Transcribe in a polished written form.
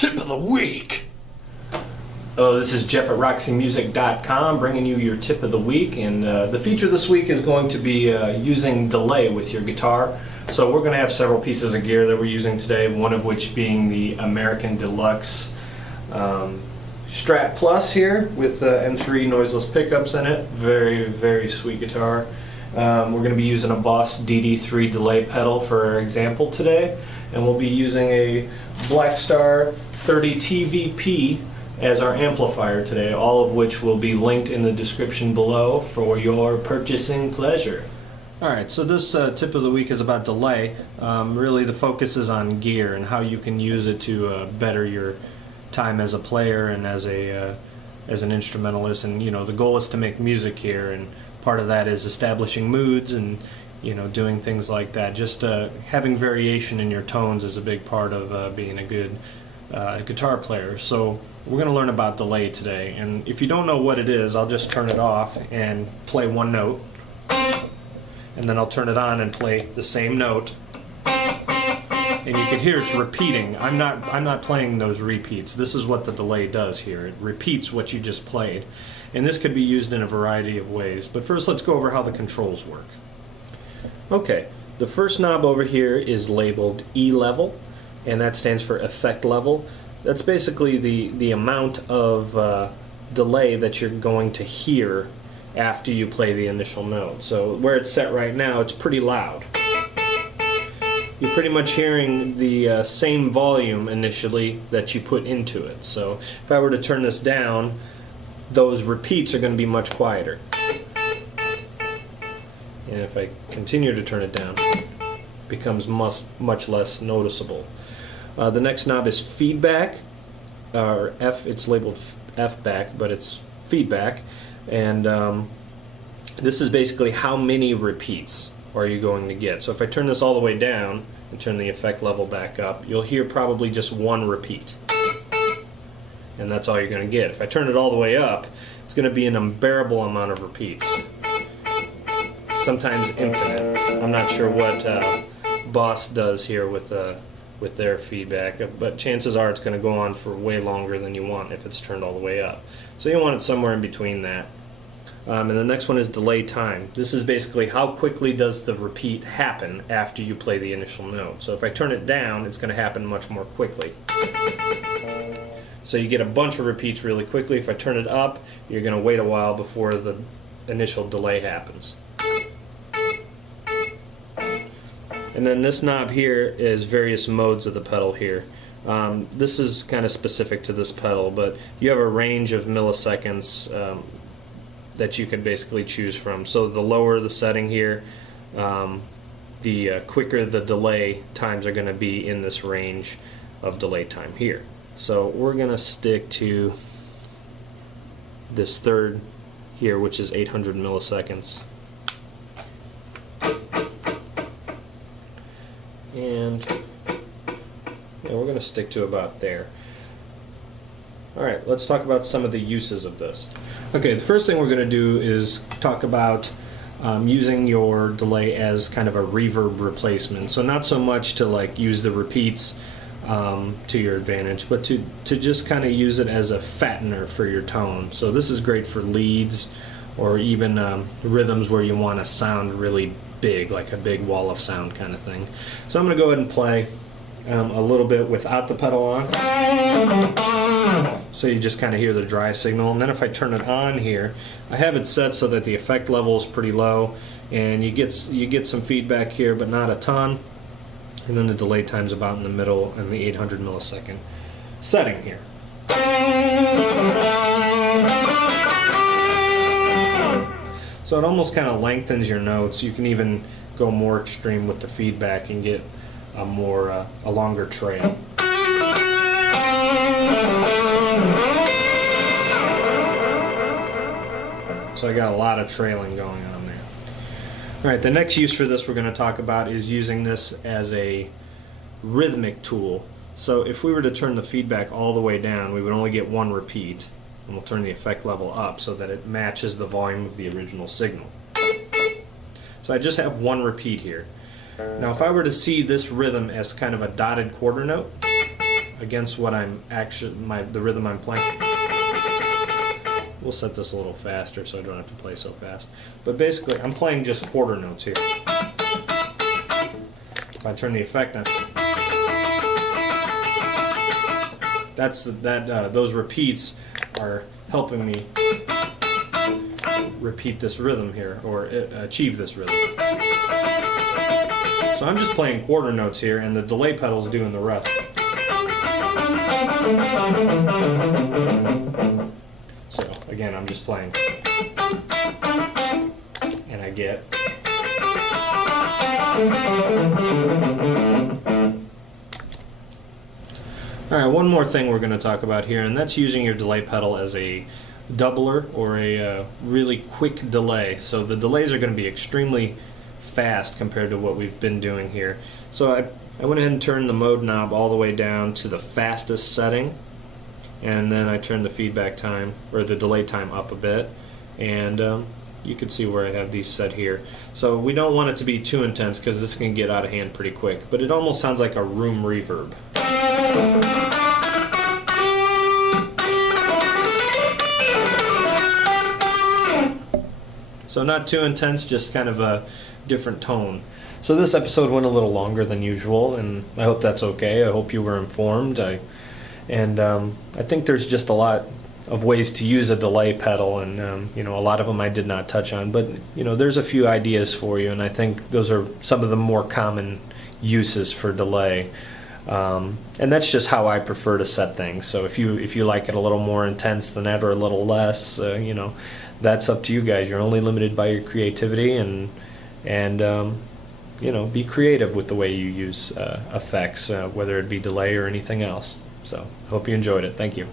Tip of the week. Hello, this is Jeff at RoxyMusic.com bringing you your tip of the week, and the feature this week is going to be using delay with your guitar. So we're going to have several pieces of gear that we're using today, one of which being the American Deluxe Strat Plus here with M3 noiseless pickups in it. Very, very sweet guitar. We're going to be using a Boss DD3 delay pedal for our example today, and we'll be using a Blackstar 30 TVP as our amplifier today, all of which will be linked in the description below for your purchasing pleasure. Alright, so this tip of the week is about delay. Really the focus is on gear and how you can use it to better your time as a player and as an instrumentalist. And you know, the goal is to make music here, and part of that is establishing moods and doing things like that. Just having variation in your tones is a big part of being a good guitar player. So we're going to learn about delay today, and if you don't know what it is, I'll just turn it off and play one note, and then I'll turn it on and play the same note, and you can hear it's repeating. I'm not playing those repeats. This is what the delay does here. It repeats what you just played, and this could be used in a variety of ways. But first, let's go over how the controls work. Okay, the first knob over here is labeled E level, and that stands for effect level. That's basically the amount of delay that you're going to hear after you play the initial note. So where it's set right now, it's pretty loud. You're pretty much hearing the same volume initially that you put into it. So if I were to turn this down, those repeats are going to be much quieter. And if I continue to turn it down, it becomes much less noticeable. The next knob is feedback, or F. It's labeled F back, but it's feedback, and this is basically how many repeats are you going to get. So if I turn this all the way down and turn the effect level back up, you'll hear probably just one repeat, and that's all you're going to get. If I turn it all the way up, it's going to be an unbearable amount of repeats, sometimes infinite. I'm not sure what Boss does here with their feedback, but chances are it's going to go on for way longer than you want if it's turned all the way up. So you want it somewhere in between that. And the next one is delay time. This is basically how quickly does the repeat happen after you play the initial note. So if I turn it down, it's going to happen much more quickly. So you get a bunch of repeats really quickly. If I turn it up, you're going to wait a while before the initial delay happens. And then this knob here is various modes of the pedal here. This is kind of specific to this pedal, but you have a range of milliseconds that you can basically choose from. So the lower the setting here, the quicker the delay times are going to be in this range of delay time here. So we're going to stick to this third here, which is 800 milliseconds. And yeah, we're going to stick to about there. Alright, let's talk about some of the uses of this. Okay, the first thing we're going to do is talk about using your delay as kind of a reverb replacement. So not so much to like use the repeats to your advantage, but to just kind of use it as a fattener for your tone. So this is great for leads or even rhythms where you want to sound really big, like a big wall of sound kind of thing. So I'm going to go ahead and play a little bit without the pedal on, so you just kind of hear the dry signal. And then if I turn it on here, I have it set so that the effect level is pretty low, and you get some feedback here, but not a ton. And then the delay time's about in the middle in the 800 millisecond setting here. So it almost kind of lengthens your notes. You can even go more extreme with the feedback and get a longer trail. So I got a lot of trailing going on there. Alright, the next use for this we're going to talk about is using this as a rhythmic tool. So if we were to turn the feedback all the way down, we would only get one repeat. And we'll turn the effect level up so that it matches the volume of the original signal. So I just have one repeat here. Now if I were to see this rhythm as kind of a dotted quarter note, against what I'm actually the rhythm I'm playing. We'll set this a little faster so I don't have to play so fast. But basically, I'm playing just quarter notes here. If I turn the effect on, those repeats are helping me repeat this rhythm here, or achieve this rhythm. So I'm just playing quarter notes here, and the delay pedal's doing the rest. So again, I'm just playing, and I get. Alright, one more thing we're going to talk about here, and that's using your delay pedal as a doubler or a really quick delay. So the delays are going to be extremely fast compared to what we've been doing here. So I went ahead and turned the mode knob all the way down to the fastest setting, and then I turned the feedback time, or the delay time, up a bit, and you can see where I have these set here. So we don't want it to be too intense because this can get out of hand pretty quick, but it almost sounds like a room reverb. So not too intense, just kind of a different tone. So this episode went a little longer than usual, and I hope that's okay. I hope you were informed. I think there's just a lot of ways to use a delay pedal, and a lot of them I did not touch on, but there's a few ideas for you, and I think those are some of the more common uses for delay. And that's just how I prefer to set things. So if you like it a little more intense than that, or a little less, that's up to you guys. You're only limited by your creativity, and be creative with the way you use effects, whether it be delay or anything else. So hope you enjoyed it. Thank you.